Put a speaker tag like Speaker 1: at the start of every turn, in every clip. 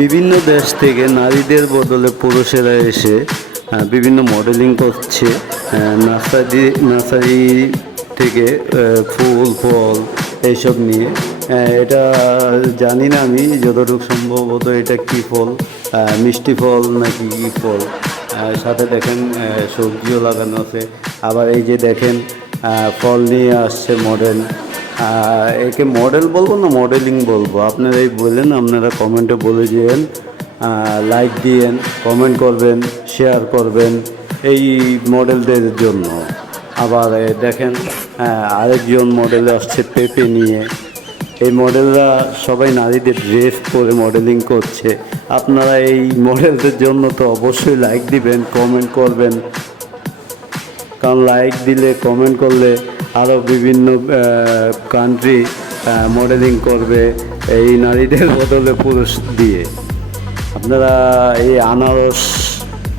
Speaker 1: বিভিন্ন দেশ থেকে নারীদের বদলে পুরুষেরা এসে বিভিন্ন মডেলিং করছে। নার্সারি নার্সারি থেকে ফুল, ফল এইসব নিয়ে। এটা জানি না আমি যতটুকু সম্ভবত এটা কী ফল মিষ্টি ফল নাকি কী ফল। সাথে দেখেন সবজিও লাগানো আছে। আবার এই যে দেখেন ফল নিয়ে আসছে মডেল একে মডেল বলব না মডেলিং বলব? আপনারাই বললেন আপনারা কমেন্টে বলে দিয়েন লাইক দিয়েন কমেন্ট করবেন শেয়ার করবেন এই মডেলদের জন্য। আবার দেখেন আরেকজন মডেল আসছে পেপে নিয়ে। এই মডেলরা সবাই নারীদের ড্রেস পরে মডেলিং করছে। আপনারা এই মডেলদের জন্য তো অবশ্যই লাইক দিবেন কমেন্ট করবেন। কারণ লাইক দিলে কমেন্ট করলে আরও বিভিন্ন কান্ট্রি মডেলিং করবে এই নারীদের বদলে পুরুষ দিয়ে। আপনারা এই আনারস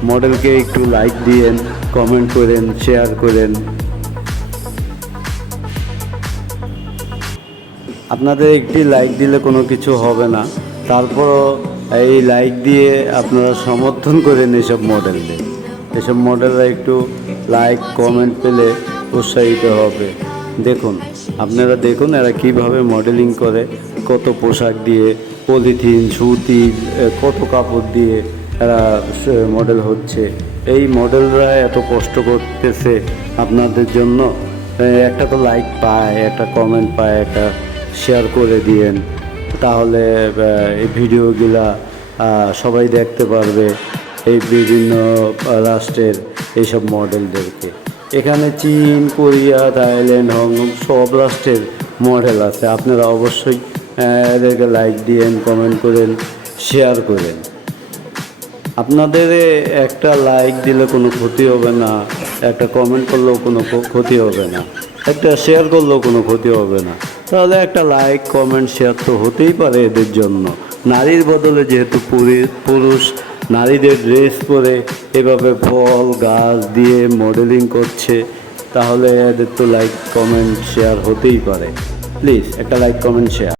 Speaker 1: মডেলকে একটু লাইক দিয়েন কমেন্ট করেন শেয়ার করেন। আপনাদের একটি লাইক দিলে কোনো কিছু হবে না। তারপরও এই লাইক দিয়ে আপনারা সমর্থন করেন এসব মডেলদের এসব মডেলরা একটু লাইক কমেন্ট পেলে উৎসাহিত হবে। দেখুন, আপনারা দেখুন এরা কীভাবে মডেলিং করে, কত পোশাক দিয়ে, পলিথিন, সুতি কত কাপড় দিয়ে এরা মডেল হচ্ছে। এই মডেলরা এত কষ্ট করতেছে আপনাদের জন্য। একটা তো লাইক পায়, একটা কমেন্ট পায়, একটা শেয়ার করে দিয়েন। তাহলে এই ভিডিওগুলা সবাই দেখতে পারবে এই বিভিন্ন রাষ্ট্রের এইসব মডেলদেরকে এখানে চীন, কোরিয়া, থাইল্যান্ড, হংকং সব রাষ্ট্রের মডেল আছে। আপনারা অবশ্যই এদেরকে লাইক দিয়েন, কমেন্ট করেন, শেয়ার করেন। আপনাদের একটা লাইক দিলে কোনো ক্ষতি হবে না, একটা কমেন্ট করলেও কোনো ক্ষতি হবে না, একটা শেয়ার করলেও কোনো ক্ষতি হবে না। তাহলে একটা লাইক, কমেন্ট, শেয়ার তো হতেই পারে এদের জন্য। নারীর বদলে যেহেতু পুরি- পুরুষ নারীদের ড্রেস পরে এভাবে ফল, গাছ দিয়ে মডেলিং করছে, তাহলে এদের তো লাইক কমেন্ট শেয়ার হতেই পারে। প্লিজ একটা লাইক কমেন্ট শেয়ার